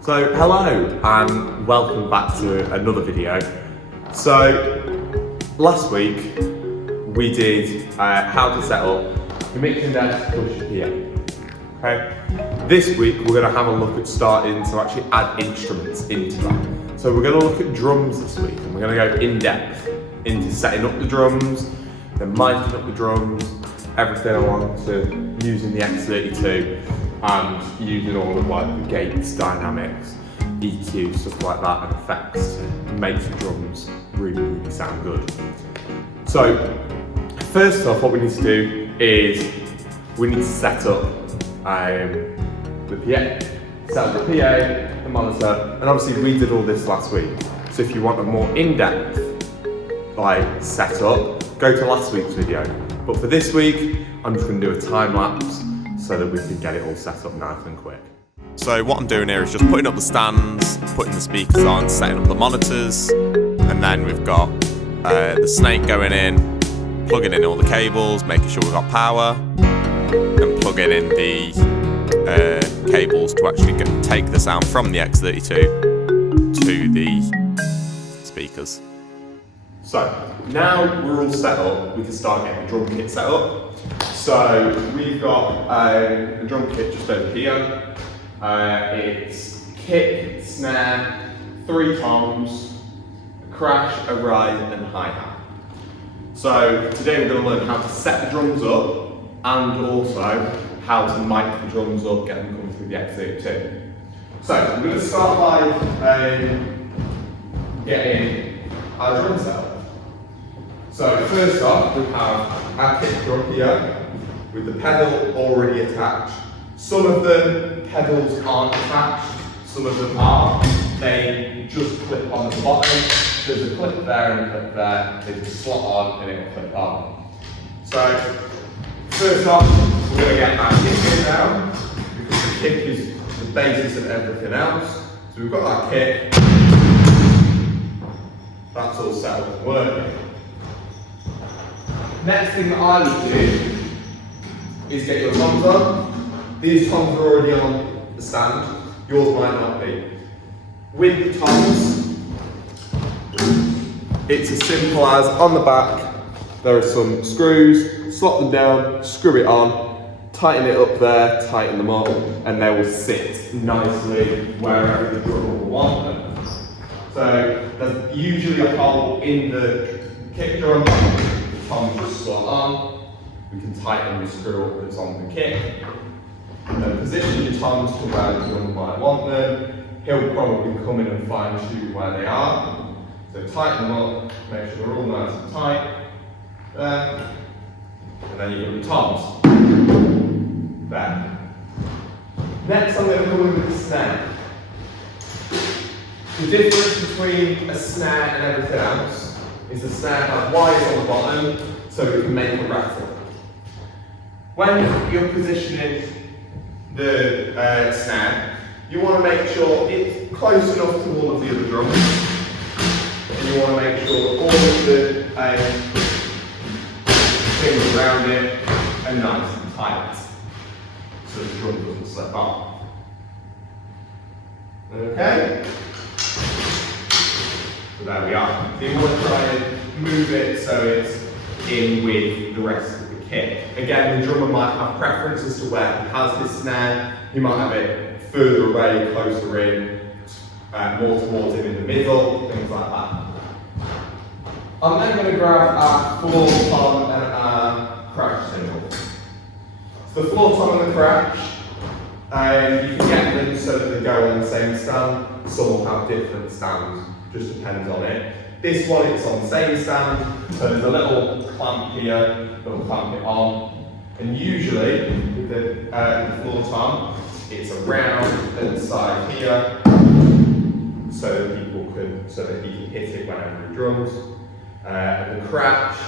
So hello and welcome back to another video. So last week we did how to set up your mixing desk plus your PA. Okay. This week we're going to have a look at starting to actually add instruments into that. So we're going to look at drums this week and we're going to go in depth into setting up the drums, then micing up the drums, everything along to using the X32 and using all of like the gates, dynamics, EQ, stuff like that, and effects to make the drums really sound good. So first off, what we need to do is we need to set up the PA. Set up the PA, the monitor, and obviously we did all this last week. So if you want a more in-depth setup, go to last week's video. But for this week, I'm just going to do a time lapse so that we can get it all set up nice and quick. So what I'm doing here is just putting up the stands, putting the speakers on, setting up the monitors, and then we've got the snake going in, plugging in all the cables, making sure we've got power, and plugging in the cables to actually take the sound from the X32 to the speakers. So now we're all set up, we can start getting the drum kit set up. So we've got a drum kit just over here. It's kick, snare, 3 toms, a crash, a ride, and hi-hat. So today we're going to learn how to set the drums up and also how to mic the drums up, get them coming through the X32. So we're going to start by getting our drum set up. So first off, we have our kick drum here with the pedal already attached. Some of the pedals aren't attached, some of them are. They just clip on the bottom. There's a clip there and a clip there. They just slot on and it'll clip on. So first off, we're going to get our kick in now, because the kick is the basis of everything else. So we've got our kick. That's all set up and working. Next thing that I would do is get your toms on. These toms are already on the stand, yours might not be. With the toms, it's as simple as on the back, there are some screws, slot them down, screw it on, tighten it up there, tighten them up, and they will sit nicely wherever the drummer will want them. So there's usually a hole in the kick drum. Toms just slot on, we can tighten the screw up that's on the kick, and then position your toms to where the drummer might want them. He'll probably come in and fine tune where they are. So tighten them up, make sure they're all nice and tight. There. And then you've got your toms. There. Next I'm going to come in with the snare. The difference between a snare and everything else is the snare has wires on the bottom so it can make a rattle. When you're positioning the snare, you want to make sure it's close enough to all of the other drums, and you want to make sure all of the things around it are nice and tight so the drum doesn't slip off. Okay? So there we are. So you want to try and move it so it's in with the rest of the kit. Again, the drummer might have preference as to where he has his snare. He might have it further away, closer in, more towards him in the middle, things like that. I'm then going to grab our floor tom and our crash cymbal. So the floor tom and the crash, you can get them so that they go on the same stand. Some will have different stands. Just depends on it. This one, it's on the same stand, so there's a little clamp here that will clamp it on. And usually, with the floor tom, it's around the side here, so that he can hit it whenever he drums. And the crash,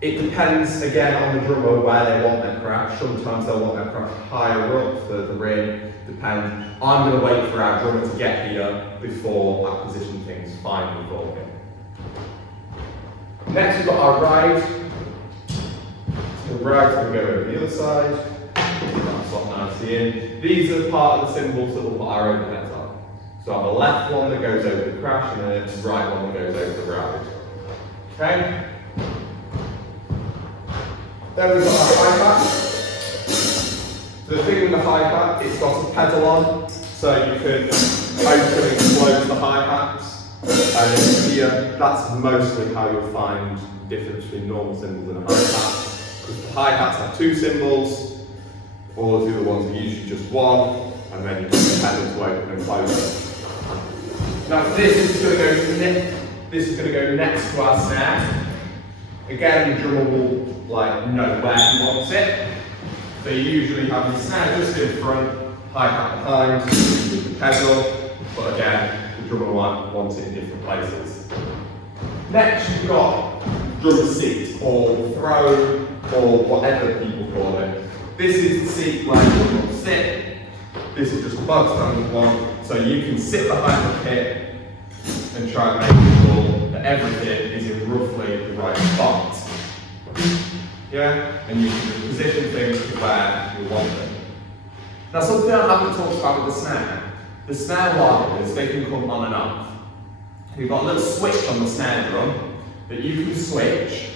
it depends again on the drummer where they want their crash. Sometimes they'll want their crash higher up, further in. Depends. I'm going to wait for our drummer to get here before I position things finally for him. Next we've got our ride. So the ride's going to go over the other side. That's not nice quality in. These are part of the cymbals that we'll put our overheads on. So I have a left one that goes over the crash and a right one that goes over the ride. Okay? Then we've got our hi-hat. So the thing with the hi-hat, it's got a pedal on, so you can open and close the hi-hats. And here, that's mostly how you'll find the difference between normal cymbals and a hi-hat. Because the hi-hats have two cymbals, all of the other ones are usually just one, and then you put the pedal to open and close it. Now this is going to go next to our snare. Again, the drummer will know where he wants it. So you usually have the snare just in front, hi-hat behind, with the pedal, but again, the drummer might want it in different places. Next, you've got drum seat, or throne, or whatever people call it. This is the seat where the drummer will sit. This is just a bog standard one, so you can sit behind the kit and try and make sure that everything is in roughly the right spot. Yeah? And you can position things to where you want them. Now something I haven't talked about with the snare wires, they can come on and off. You've got a little switch on the snare drum that you can switch.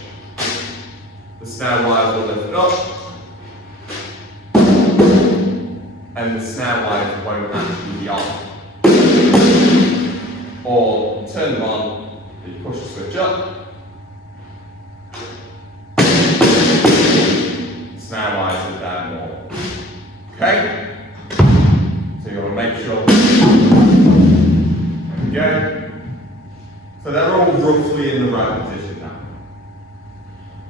The snare wires will lift up, and the snare wires won't actually be on. Or you turn them on, you push the switch up, the snare wires are there more. Okay? So you want to make sure. There we go. So they're all roughly in the right position now.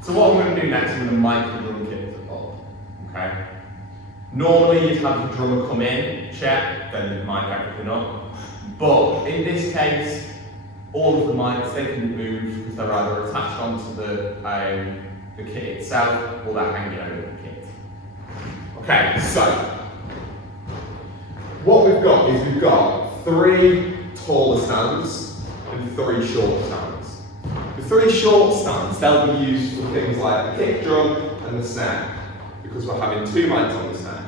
So what I'm going to do next, I'm going to mic the drum kit as a whole. Okay? Normally you'd have the drummer come in, check, then you'd mic everything up. But in this case, all of the mics, they can be moved because they're either attached onto the kit itself or they're hanging over the kit. Okay, so what we've got is we've got 3 taller stands and 3 short stands. The 3 short stands, they'll be used for things like the kick drum and the snare, because we're having 2 mics on the snare.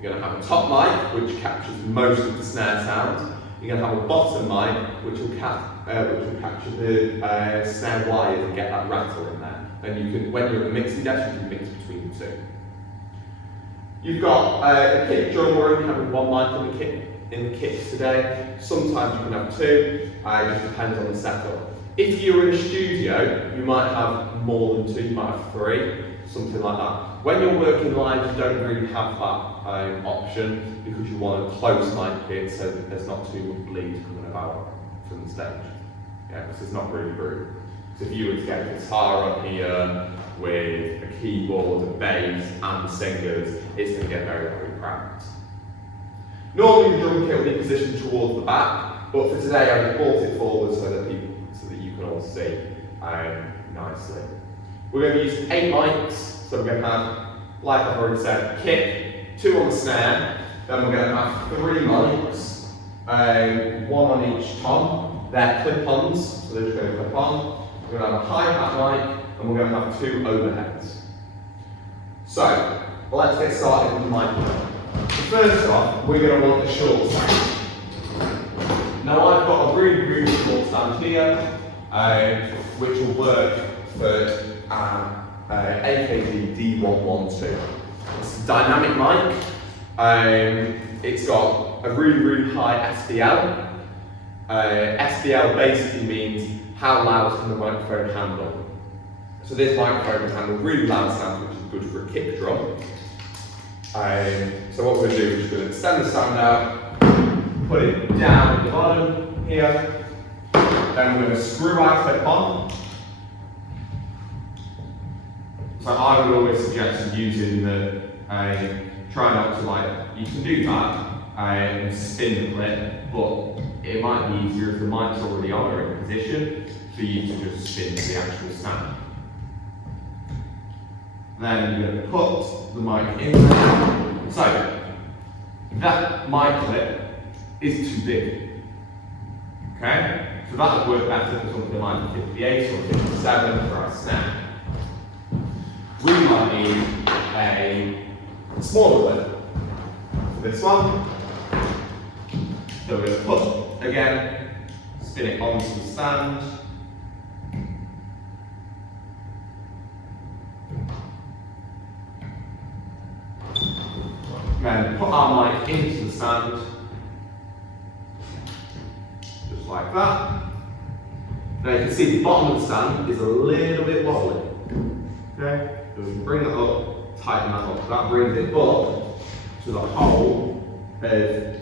You're going to have a top mic, which captures most of the snare sound. You're going to have a bottom mic, which will capture the snare wires and get that rattle in there. Then you can, when you're at the mixing desk, you can mix between the 2. You've got a kick drum. We're only having 1 mic in the kit today. Sometimes you can have 2. It just depends on the setup. If you're in a studio, you might have more than 2. You might have 3. Something like that. When you're working live, you don't really have that option because you want a close mic kit so that there's not too much bleed coming about from the stage. Yeah, because it's not really room. So if you were to get a guitar up here with a keyboard, a bass, and singers, it's going to get very, very cramped. Normally the drum kit will be positioned towards the back, but for today I've brought it forward so that you can all see nicely. We're going to use 8 mics, so we're going to have, like I've already said, kick, 2 on the snare, then we're going to have 3 mics, 1 on each tom. They're clip-ons, so they're just going to clip on. We're going to have a hi-hat mic, and we're going to have 2 overheads. So, let's get started with the mic. First off, we're going to want a short stand. Now I've got a really, really short stand here, which will work for AKG D112. It's a dynamic mic. It's got a really, really high SBL. SBL basically means how loud can the microphone handle. So this microphone can handle really loud sounds, which is good for a kick drum. So what we're going to do is just going to extend the sound out, put it down at the bottom here. Then we're going to screw our clip on. So I would always suggest using the, try not to you can do that and spin the clip, but it might be easier if the mic's already on or in position for you to just spin the actual stand. Then you're going to put the mic in there. So, that mic clip is too big. Okay? So that would work better for something like 58 or 57 for our snare. We might need a smaller clip. this one. So we're going to put, again, spin it onto the stand. Then put our mic into the stand, just like that. Now you can see the bottom of the stand is a little bit wobbly. Okay, so we can bring that up, tighten that up. That brings it up to the hole of the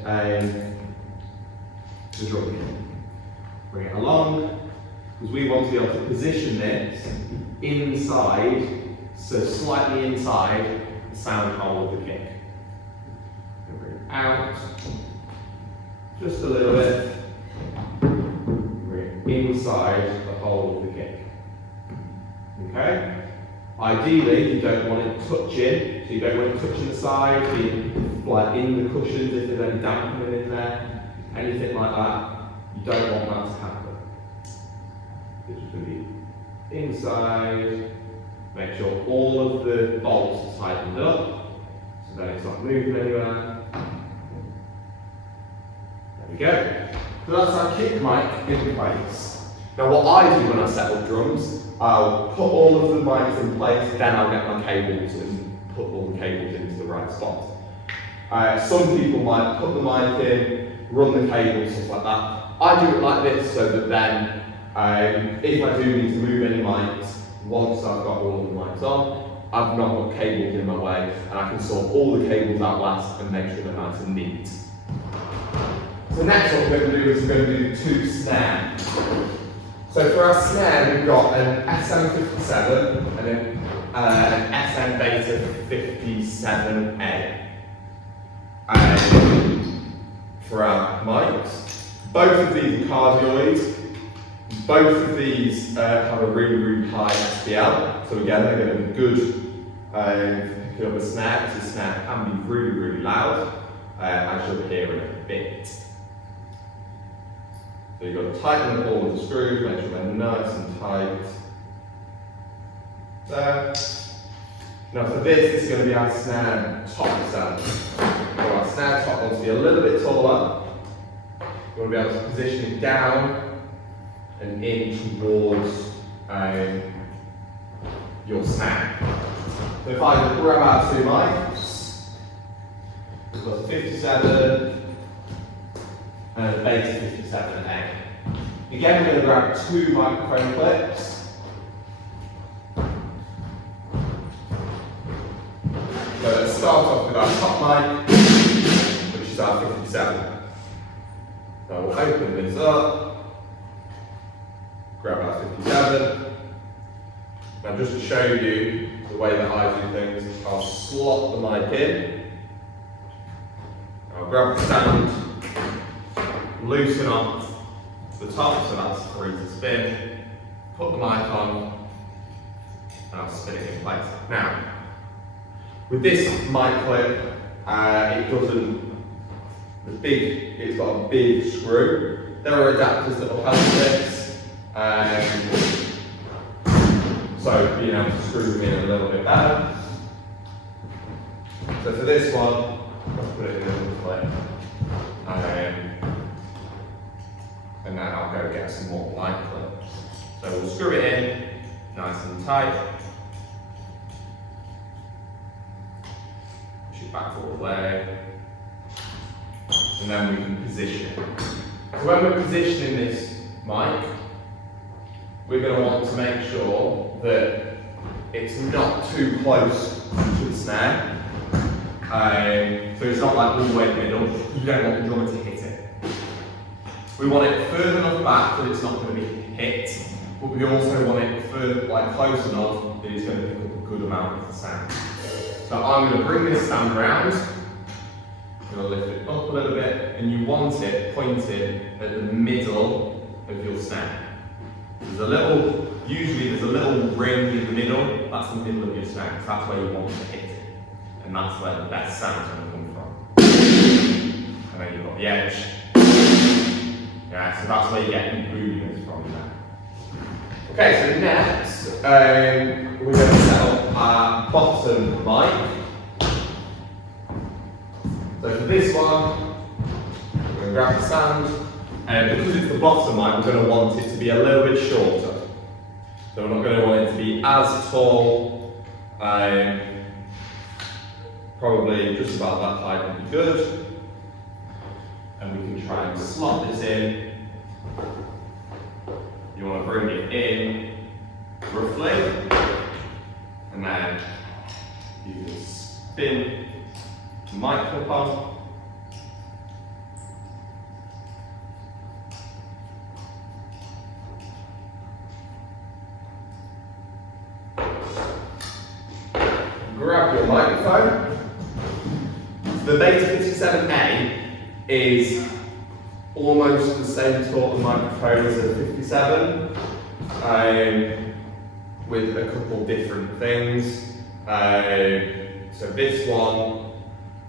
drum kit. Bring it along, because we want to be able to position this inside, so slightly inside the sound hole of the kick. Bring it out, just a little bit. Bring it inside the hole of the kick. Okay? Ideally, you don't want it touching, so you don't want it touching the side, like in the cushions if there's any dampening in there, anything like that. You don't want that to happen. It's just going to be inside. Make sure all of the bolts are tightened up, so then it's not moving anywhere. There we go. So that's our kick mic in place. Now what I do when I set up drums, I'll put all of the mics in place, then I'll get my cables and put all the cables into the right spot. Some people might put the mic in, run the cables, stuff like that. I do it like this so that then, if I do need to move any mics, once I've got all of the mics on, I've not got cables in my way, and I can sort all the cables out last and make sure they're nice and neat. So next what we're going to do is we're going to do 2 snare. So for our snare, we've got an SM57 and an SM Beta 57A. For our mics, both of these are cardioids. Both of these have a really, really high SPL. So again, they're going to be good picking up a snare, because the snare can be really, really loud, as you'll hear in a bit. So you've got to tighten up all of the screws, make sure they're nice and tight. There. Now for this is going to be our snare top stand. So our snare top wants to be a little bit taller. You want to be able to position it down and in towards your snare. So if I grab our 2 mics, we've got a 57 and a Beta 57A. Again, we're going to grab 2 microphone clips. So let's start off with our top mic, which is our 57. So we'll open this up, grab our 57. Now just to show you the way that I do things, I'll slot the mic in, I'll grab the stand, loosen off the top, so that's free to spin, put the mic on, and I'll spin it in place. Now, with this mic clip, it's got a big screw. There are adapters that will help this, so being able to screw them in a little bit better. So for this one, I'll put it in a little clip. And then I'll go get some more mic clips. So we'll screw it in, nice and tight. Push it back all the way. And then we can position it. So when we're positioning this mic, we're going to want to make sure that it's not too close to the snare. So it's not like all the way in the middle. You don't want the drummer to hit it. We want it further enough back that it's not going to be hit, but we also want it further, close enough that it's going to pick up a good amount of the sound. So I'm going to bring this stand around. I'm going to lift it up a little bit, and you want it pointed at the middle of your snare. Usually there's a little ring in the middle, that's the middle of your snare, so that's where you want to hit it. And that's where the best sound's going to come from. And then you've got the edge. Yeah, so that's where you get your boominess from there. Okay, so next, we're going to set up our bottom mic. So for this one, we're going to grab the stand, and because it's the bottom mic, we're going to want it to be a little bit shorter. So we're not going to want it to be as tall, probably just about that height would be good. And we can try and slot this in. You want to bring it in roughly, and then you can spin the mic clip on. Grab your microphone. So the Beta 57A is almost the same sort of microphone as a 57, with a couple different things. So this one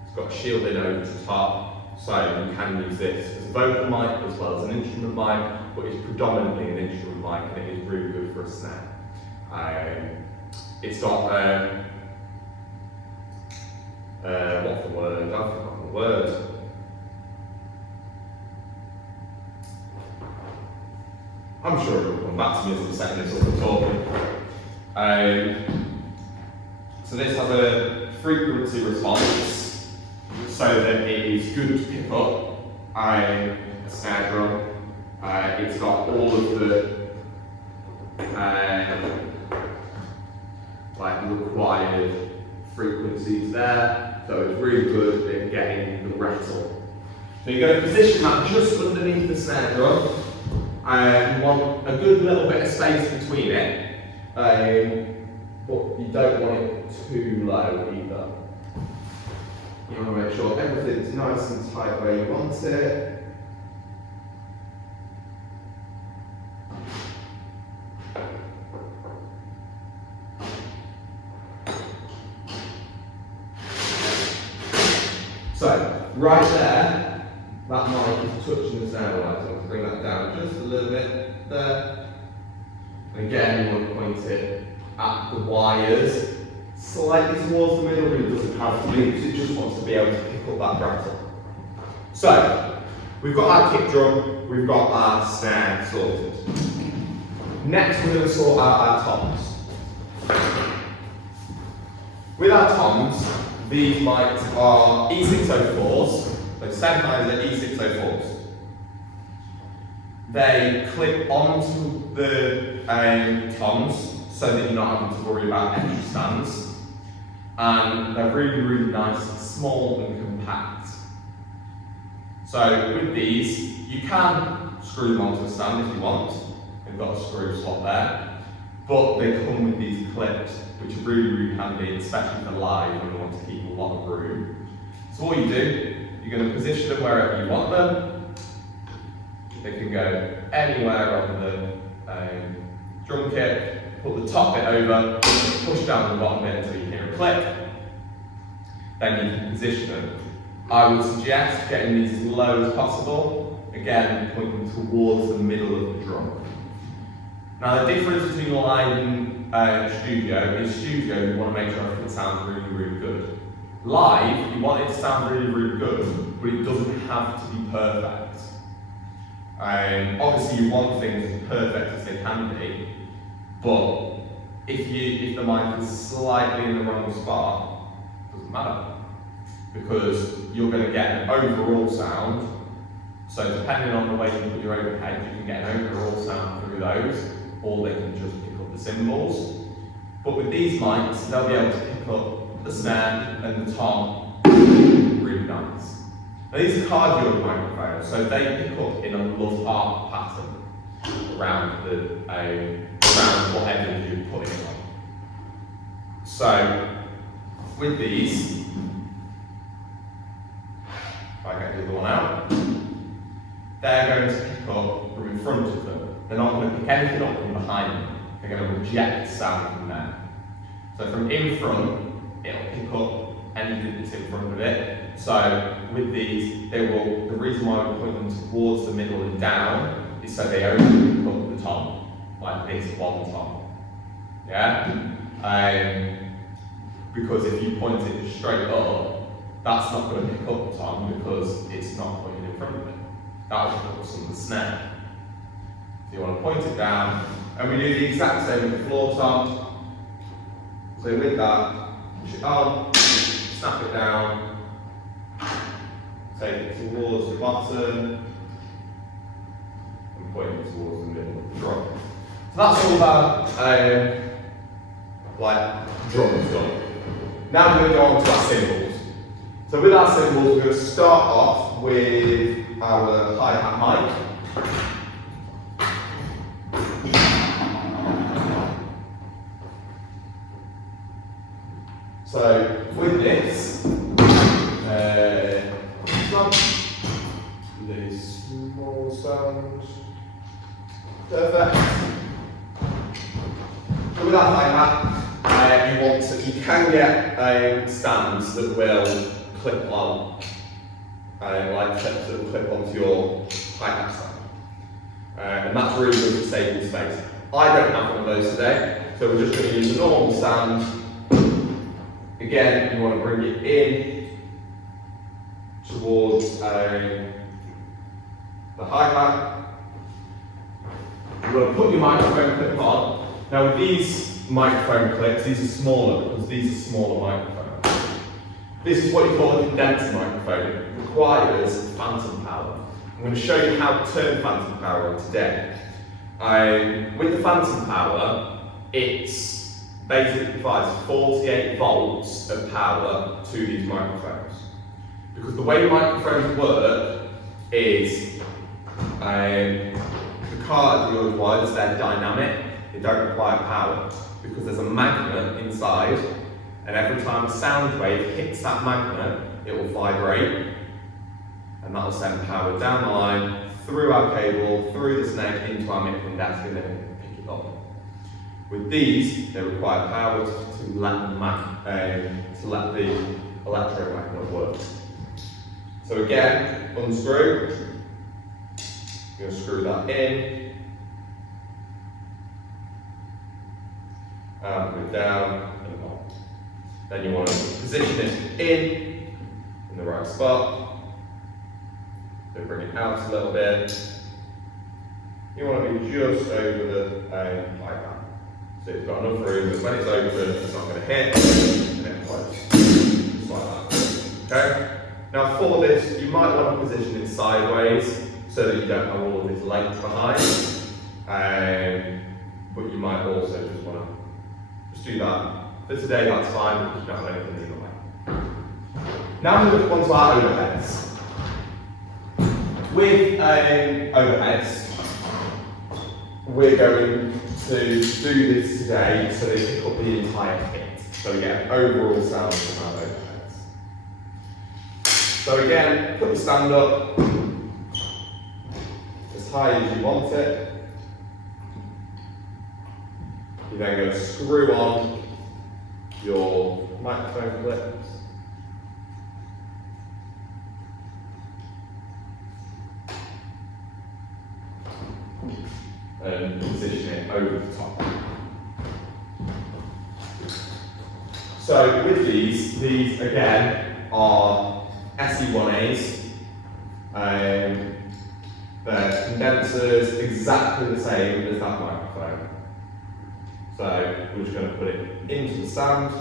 has got shielding over the top, so you can use this as a vocal mic as well as an instrument mic, but it's predominantly an instrument mic and it is really good for a snare. It's got what's the word? I've forgotten the word. I'm sure it'll come back to me as I'm setting this up and talking. So this has a frequency response, so that it is good to pick up a snare drum. It's got all of the required frequencies there, so it's really good at getting the rattle. So you're going to position that just underneath the snare drum. You want a good little bit of space between it, but you don't want it too low either. You want to make sure everything's nice and tight where you want it. So, right there, that mic is touching the snare line, so I'll bring that down just a little bit there. And again, you want to point it at the wires, slightly towards the middle, but it doesn't have to be, because it just wants to be able to pick up that rattle. So, we've got our kick drum, we've got our snare sorted. Next, we're going to sort out our toms. With our toms, these mics are E604s, so Sennheiser E604s. They clip onto the toms so that you're not having to worry about extra stands. And they're really, really nice, small and compact. So with these, you can screw them onto a stand if you want. They've got a screw slot there. But they come with these clips, which are really, really handy, especially for live when you want to keep a lot of room. So what you do, you're going to position them wherever you want them. They can go anywhere on the drum kit, put the top bit over, push down the bottom bit until you hear a click. Then you can position them. I would suggest getting these as low as possible, again pointing towards the middle of the drum. Now the difference between live and studio is studio you want to make sure everything sounds really, really good. Live, you want it to sound really, really good, but it doesn't have to be perfect. Obviously you want things as perfect as they can be, but if the mic is slightly in the wrong spot, it doesn't matter. Because you're going to get an overall sound, so depending on the way you put your overhead, you can get an overall sound through those, or they can just pick up the cymbals. But with these mics, they'll be able to pick up the snare and the tom really nice. Now these are cardioid microphones, so they pick up in a love heart pattern around whatever you're putting it on. So with these, if I get the other one out, they're going to pick up from in front of them. They're not going to pick anything up from behind them. They're going to reject sound from there. So from in front, it'll pick up anything that's in front of it. So with these, the reason why we point them towards the middle and down is so they only pick up the tom, like this one tom. Yeah? Because if you point it straight up, that's not going to pick up the tom because it's not pointed in front of it. That will pick up some of the snare. So you want to point it down, and we do the exact same with the floor tom. So with that, push it on, snap it down, take it towards the bottom, and point it towards the middle of the drum. So that's all about like drum stuff. Now we're going to go on to our cymbals. So with our cymbals, we're going to start off with our hi-hat mic. So with this small sound, perfect. So with our hi-hat, you can get stands that will clip on, like clips that will clip onto your hi-hat stand, and that's really good for saving space. I don't have one of those today, so we're just going to use a normal stand. Again, you want to bring it in towards the hi-hat. You want to put your microphone clip on. Now with these microphone clips, these are smaller because these are smaller microphones. This is what you call a condenser microphone. It requires phantom power. I'm going to show you how to turn phantom power on today. With the phantom power, it's basically provides 48 volts of power to these microphones. Because the way microphones work is the cardioid wires, they're dynamic, they don't require power. Because there's a magnet inside, and every time a sound wave hits that magnet, it will vibrate, and that will send power down the line, through our cable, through the snake, into our mixing desk, and then it can pick it up. With these, they require power to let the electromagnet work. So again, unscrew. You're going to screw that in. And put it down and up. Then you want to position it in the right spot. So bring it out a little bit. You want to be just over the like that. So it's got enough room that when it's open, it's not going to hit, and it closes. Just like that. Okay? Now for this, you might want to position it sideways so that you don't have all of this length behind. But you might also just want to just do that. For today, that's fine because you don't have anything either way. Now we move on to our overheads. With overheads, we're going to do this today so they pick up the entire kit. So we get an overall sound from our overheads. So again, put the stand up as high as you want it. You're then going to screw on your microphone clips. And position it over the top. So with these again are SE1As. They're condensers exactly the same as that microphone. So we're just going to put it into the stand.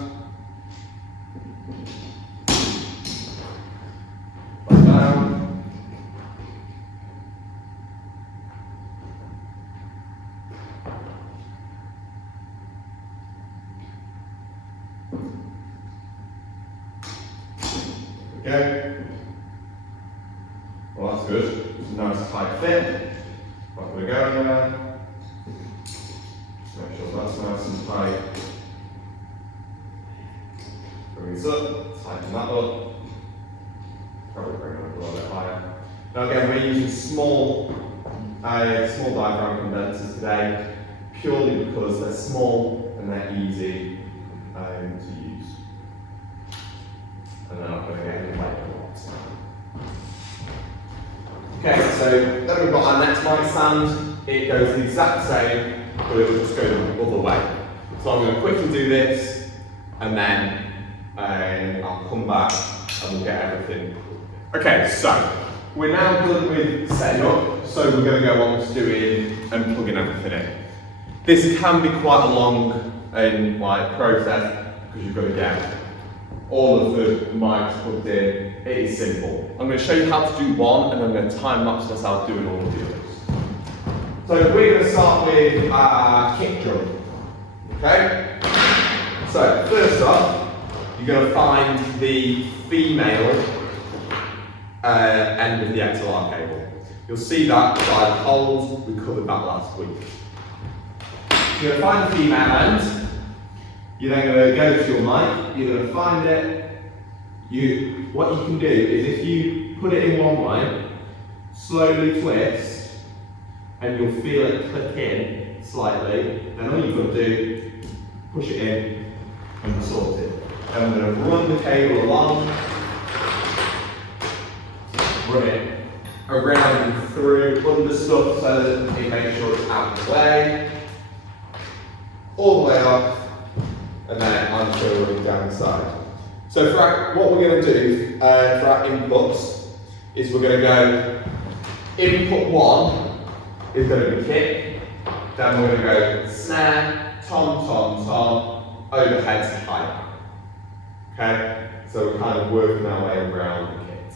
Back down. Okay. Well, that's good. It's a nice tight fit. Not going to go anywhere. Just make sure that's nice and tight. Bring this up, tighten that up. Probably bring it up a little bit higher. Now again, we're using small diaphragm condensers today, purely because they're small and they're easy to use. And they're not going to get any light a lot. Okay, so then we've got our next mic stand. It goes the exact same, but it will just go the other way. So I'm going to quickly do this, and then I'll come back and we'll get everything. Okay, so we're now done with setting up, so we're going to go on to doing and plugging everything in. This can be quite a long and process because you've got to get all of the mics plugged in. It is simple. I'm going to show you how to do one, and I'm going to time lapse myself doing all of the others. So we're going to start with our kick drum. Okay? So first off, you're going to find the female end of the XLR cable. You'll see that by the holes, we covered that last week. You're going to find the female end. You're then going to go to your mic. You're going to find it. What you can do is if you put it in one way, slowly twist, and you'll feel it click in slightly. Then all you've got to do, push it in and sort it. Then I'm going to run the cable along, run it around and through under stuff so that it makes sure it's out of the way, all the way up, and then I'm still running down the side. So what we're going to do for our inputs is we're going to go, input 1 is going to be kick, then we're going to go snare, tom, tom, tom, overhead to hi-hat. Okay, so we're kind of working our way around the kit.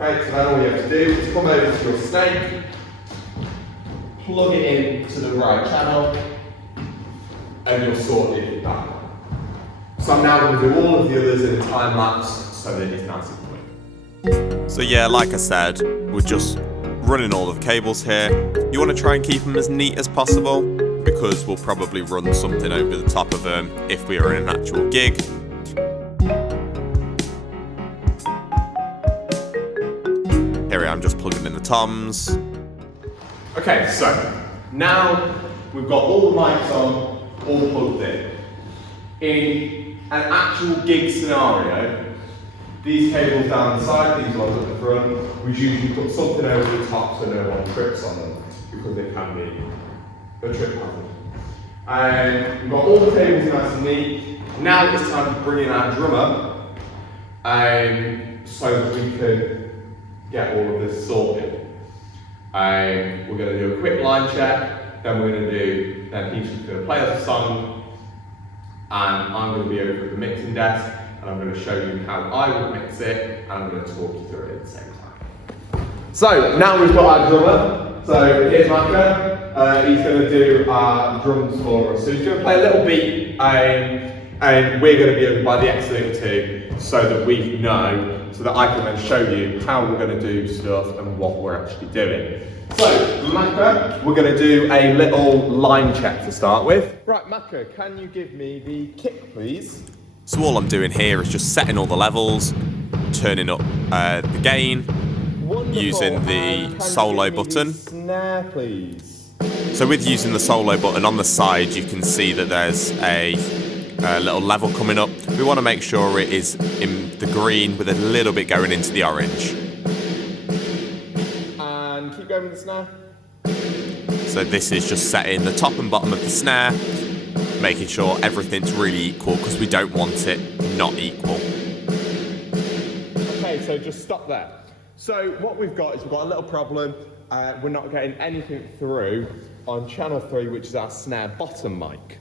Okay, so then all you have to do is come over to your snake, plug it into the right channel, and you're sorted with that. So I'm now going to do all of the others in a time lapse so that it's nice and quick. So yeah, like I said, we're just running all of the cables here. You want to try and keep them as neat as possible because we'll probably run something over the top of them if we are in an actual gig. Here I am just plugging in the toms. Okay, so now we've got all the mics on, all plugged in. In an actual gig scenario, these cables down the side, these ones at the front, we usually put something over the top so no one trips on them because it can be a trip hazard. We've got all the cables nice and neat. Now it's time to bring in our drummer so that we can get all of this sorted. We're going to do a quick line check, then he's just going to play us a song, and I'm going to be over at the mixing desk, and I'm going to show you how I would mix it, and I'm going to talk you through it at the same time. So now we've got our drummer. So here's Maca. He's going to do our drums for us. So he's going to play a little beat, and we're going to be over by the X32 so that we know, so that I can then show you how we're going to do stuff and what we're actually doing. So, Maca, we're going to do a little line check to start with. Right, Maca, can you give me the kick, please? So all I'm doing here is just setting all the levels, turning up the gain, Wonderful. using the solo button. Snare, please. So with using the solo button on the side, you can see that there's a little level coming up. We want to make sure it is in the green with a little bit going into the orange. And keep going with the snare. So this is just setting the top and bottom of the snare, making sure everything's really equal because we don't want it not equal. Okay, so just stop there. So what we've got is we've got a little problem. We're not getting anything through on channel 3, which is our snare bottom mic.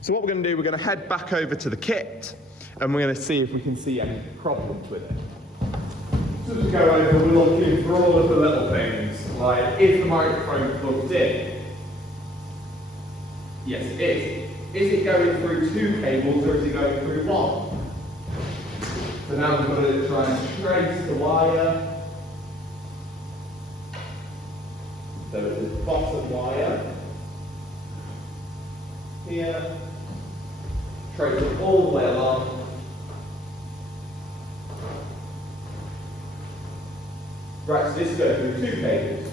So what we're going to do, we're going to head back over to the kit, and we're going to see if we can see any problems with it. So just go over, we're looking for all of the little things, like is the microphone plugged in? Yes, it is. Is it going through 2 cables or is it going through 1? So now we're going to try and trace the wire. So it's the bottom wire here. Trace it all the way along. Right, so this is going through 2 cables.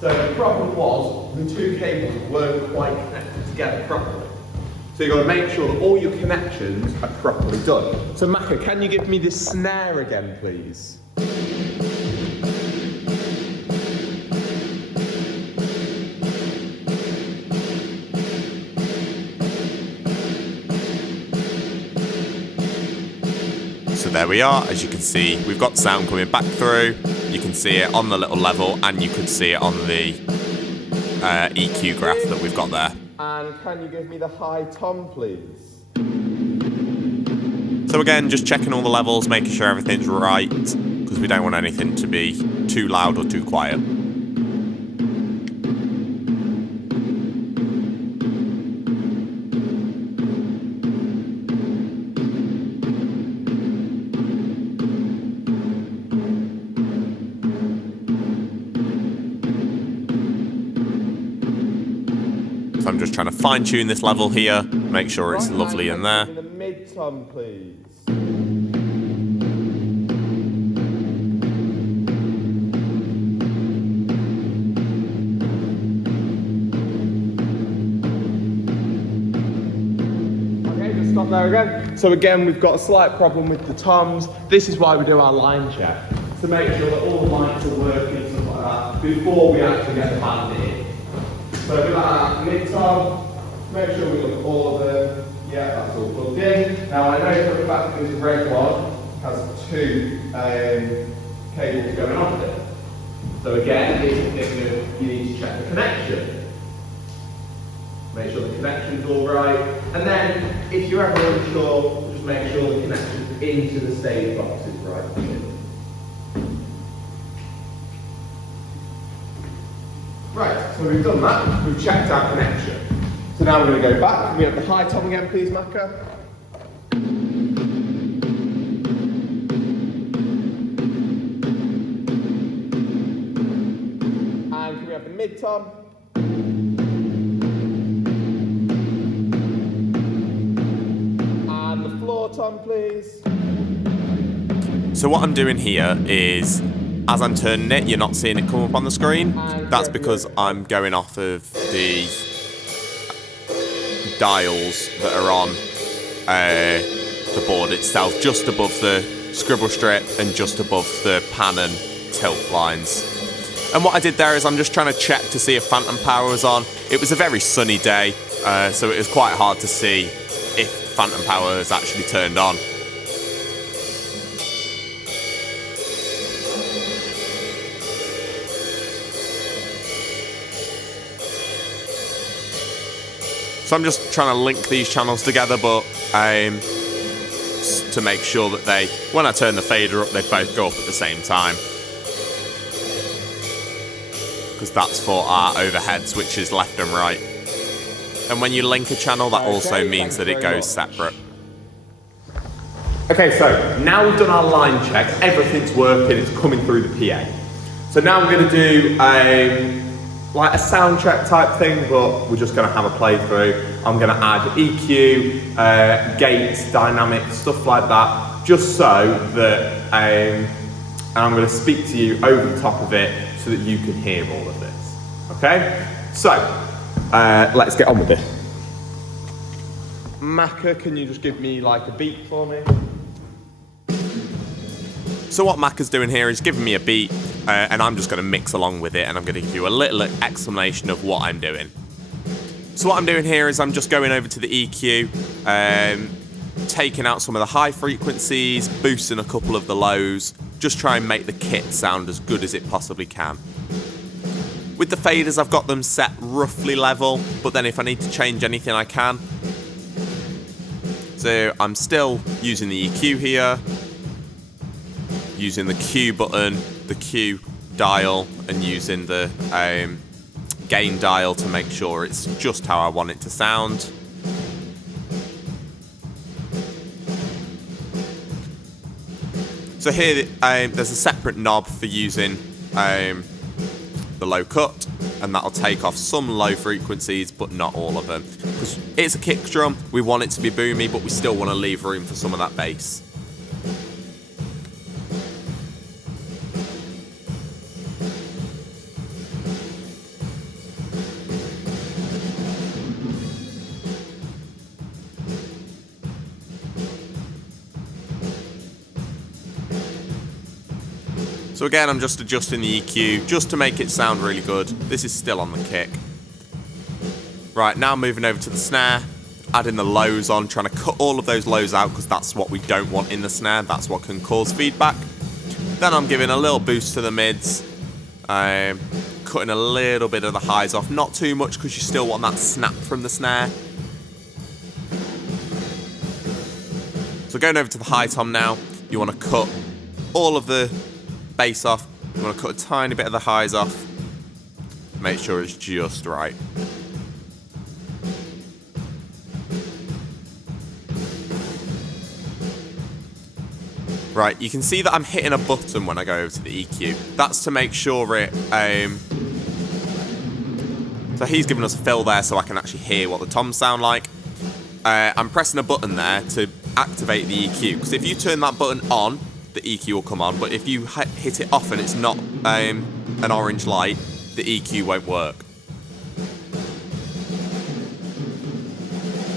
So the problem was the 2 cables weren't quite connected together properly. So you've got to make sure that all your connections are properly done. So Maca, can you give me this snare again, please? So there we are. As you can see, we've got sound coming back through. You can see it on the little level, and you could see it on the EQ graph that we've got there. And can you give me the high tom, please? So again, just checking all the levels, making sure everything's right, because we don't want anything to be too loud or too quiet. So I'm just trying to fine tune this level here, make sure it's lovely in there. The mid tom, please. Stop there again. So again, we've got a slight problem with the toms. This is why we do our line check, to make sure that all the lights are working and stuff like that before we actually get the band in. So with our mid-tom, make sure we look at all of them. Yeah, that's all plugged in. Now I know for a fact that this red one has two cables going on with it. So again, it's a thing that you need to check the connection. Make sure the connection's all right. And then, if you're ever unsure, just make sure the connection's into the stage box is right. Right, so we've done that. We've checked our connection. So now we're going to go back. Can we have the high tom again, please, Maca? And can we have the mid tom? Tom, please. So what I'm doing here is, as I'm turning it, you're not seeing it come up on the screen. That's because I'm going off of the dials that are on the board itself, just above the scribble strip and just above the pan and tilt lines. And what I did there is I'm just trying to check to see if phantom power was on. It was a very sunny day, so it was quite hard to see if phantom power is actually turned on. So I'm just trying to link these channels together, but to make sure that they, when I turn the fader up, they both go up at the same time. Because that's for our overhead switches left and right. And when you link a channel, that also means that it goes separate. Okay, so now we've done our line check, everything's working, it's coming through the PA. So now we're going to do like a sound check type thing, but we're just going to have a playthrough. I'm going to add EQ, gates, dynamics, stuff like that, just so that, and I'm going to speak to you over the top of it so that you can hear all of this. Okay? So, let's get on with it. Maca, can you just give me like a beat for me? So what Maca's doing here is giving me a beat, and I'm just going to mix along with it, and I'm going to give you a little explanation of what I'm doing. So what I'm doing here is I'm just going over to the EQ, taking out some of the high frequencies, boosting a couple of the lows, just try and make the kit sound as good as it possibly can. With the faders, I've got them set roughly level, but then if I need to change anything, I can. So I'm still using the EQ here, using the Q button, the Q dial, and using the gain dial to make sure it's just how I want it to sound. So here there's a separate knob for using the low cut, and that'll take off some low frequencies but not all of them. Because it's a kick drum, we want it to be boomy, but we still want to leave room for some of that bass. So again, I'm just adjusting the EQ just to make it sound really good. This is still on the kick. Right, now moving over to the snare. adding the lows on, trying to cut all of those lows out because that's what we don't want in the snare. That's what can cause feedback. Then I'm giving a little boost to the mids, cutting a little bit of the highs off, not too much because you still want that snap from the snare. So going over to the high tom now, you want to cut all of the bass off, you want to cut a tiny bit of the highs off, make sure it's just right. Right, you can see that I'm hitting a button when I go over to the EQ. That's to make sure it, so he's giving us a fill there so I can actually hear what the toms sound like. I'm pressing a button there to activate the EQ, because if you turn that button on, the EQ will come on, but if you hit it off and it's not an orange light, the EQ won't work.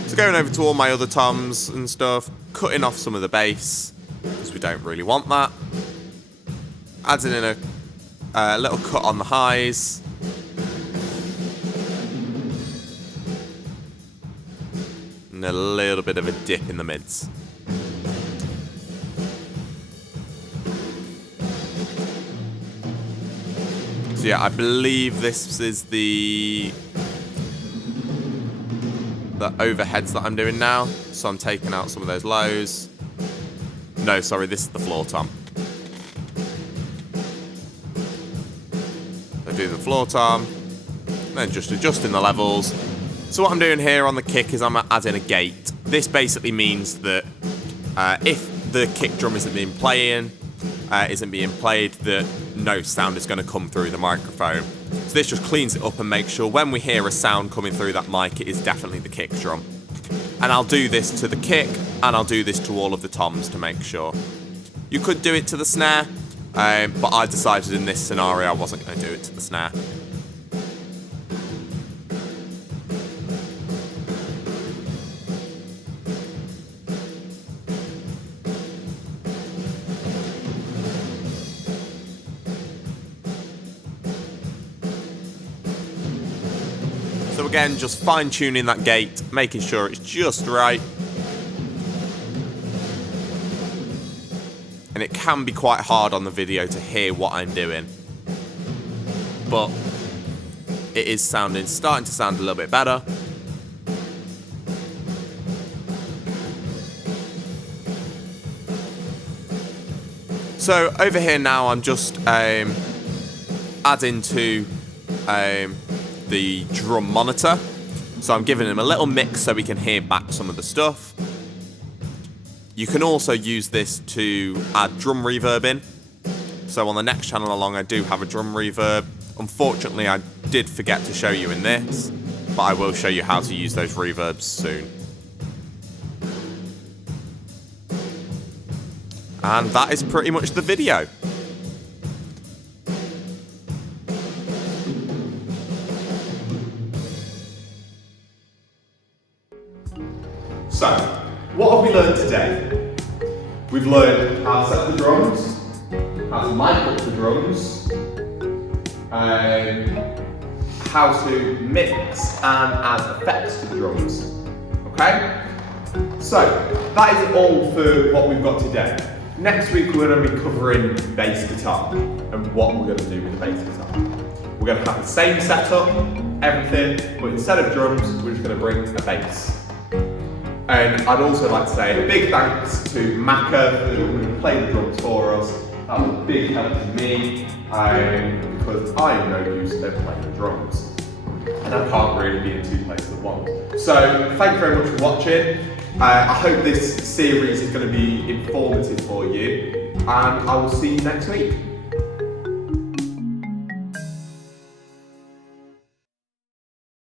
So going over to all my other toms and stuff, cutting off some of the bass, because we don't really want that. Adding in a little cut on the highs. And a little bit of a dip in the mids. So yeah, I believe this is the overheads that I'm doing now. So I'm taking out some of those lows. No, sorry, this is the floor tom. I do the floor tom, then just adjusting the levels. So what I'm doing here on the kick is I'm adding a gate. This basically means that if the kick drum isn't being played, that no sound is going to come through the microphone. So this just cleans it up and makes sure when we hear a sound coming through that mic, it is definitely the kick drum. And I'll do this to the kick, and I'll do this to all of the toms to make sure. You could do it to the snare, but I decided in this scenario I wasn't going to do it to the snare. So again, just fine-tuning that gate, making sure it's just right. And it can be quite hard on the video to hear what I'm doing. But it is starting to sound a little bit better. So over here now, I'm just adding to the drum monitor. So I'm giving him a little mix so we can hear back some of the stuff. You can also use this to add drum reverb in. So on the next channel along, I do have a drum reverb. Unfortunately, I did forget to show you in this, but I will show you how to use those reverbs soon. And that is pretty much the video. So, what have we learned today? We've learned how to set the drums, how to mic up the drums, how to mix and add effects to the drums. Okay? So, that is all for what we've got today. Next week we're going to be covering bass guitar and what we're going to do with the bass guitar. We're going to have the same setup, everything, but instead of drums, we're just going to bring a bass. And I'd also like to say a big thanks to Maca who played the drums for us. That was a big help to me because I am no use at playing drums. And I can't really be in two places at once. So thank you very much for watching. I hope this series is going to be informative for you. And I will see you next week.